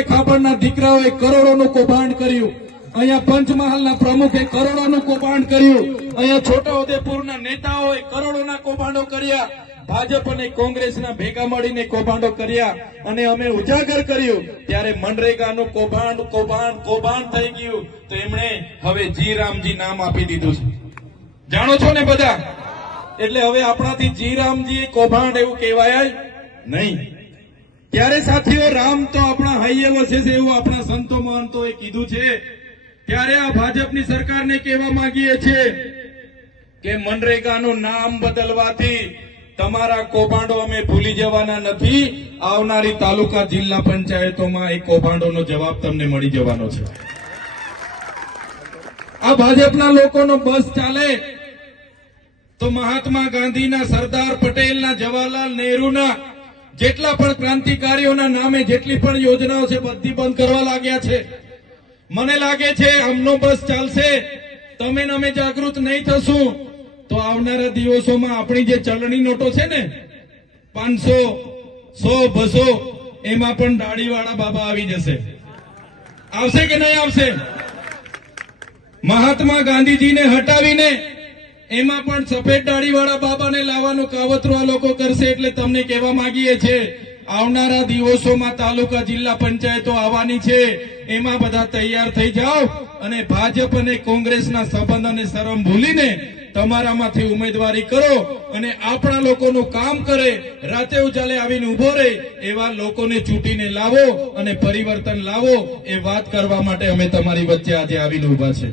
ભીખાભાઈ ખાબડના દીકરાઓએ કરોડોનું કૌભાંડ કર્યું, અહીંયા પંચમહાલના પ્રમુખે કરોડોનું કૌભાંડ કર્યું, અહીંયા છોટાઉદેપુરના નેતાઓએ કરોડોના કૌભાંડો કર્યા, ભાજપ અને કોંગ્રેસના ભેગા મળીને કૌભાંડો કર્યા અને અમે ઉજાગર કર્યું ત્યારે મનરેગાનું કૌભાંડ થઈ ગયું તો એમણે હવે જી રામજી નામ આપી દીધું છે, જાણો છો ને બધા। એટલે હવે આપણાથી જી રામજી કૌભાંડ એવું કહેવાય નહીં। ત્યારે સાથીઓ રામ તો આપણા હાઈએ વસે છે એવું આપણા સંતો મહંતોએ કીધું છે। ત્યારે આ ભાજપની સરકારને કહેવા માંગીએ છીએ કે મનરેગાનું નામ બદલવાથી તમારા કૌભાંડો અમે ભૂલી જવાના નથી, આવનારી તાલુકા જિલ્લા પંચાયતોમાં એ કૌભાંડોનો જવાબ તમને મળી જવાનો છે। આ ભાજપના લોકોનો બસ ચાલે તો મહાત્મા ગાંધીના, સરદાર પટેલના, જવાહરલાલ નહેરુના જેટલા પણ ક્રાંતિકારીઓના નામે જેટલી પણ યોજનાઓ છે બધી બંધ કરવા લાગ્યા છે। મને લાગે છે આમનો બસ ચાલશે, તમે ને અમે જાગૃત નહીં થશું તો આવનારા દિવસોમાં આપણી જે ચલણી નોટો છે ને 500, 100, 200 એમાં પણ દાઢીવાળા બાબા આવી જશે। આવશે કે નહીં આવશે? મહાત્મા ગાંધીજીને હટાવીને એમાં પણ સફેદ દાઢીવાળા બાબાને લાવવાનું કાવતરું આ લોકો કરશે। એટલે તમને કહેવા માંગીએ છીએ આવનારા દિવસોમાં તાલુકા જિલ્લા પંચાયતો આવવાની છે, એમાં બધા તૈયાર થઈ જાઓ અને ભાજપ અને કોંગ્રેસના સંબંધ અને શરમ ભૂલીને તમારામાંથી ઉમેદવારી કરો અને આપણા લોકોનું કામ કરે, રાતે ઉજાલે આવીને ઉભો રહે એવા લોકોને ચૂંટીને લાવો અને પરિવર્તન લાવો, એ વાત કરવા માટે અમે તમારી વચ્ચે આજે આવીને ઉભા છે।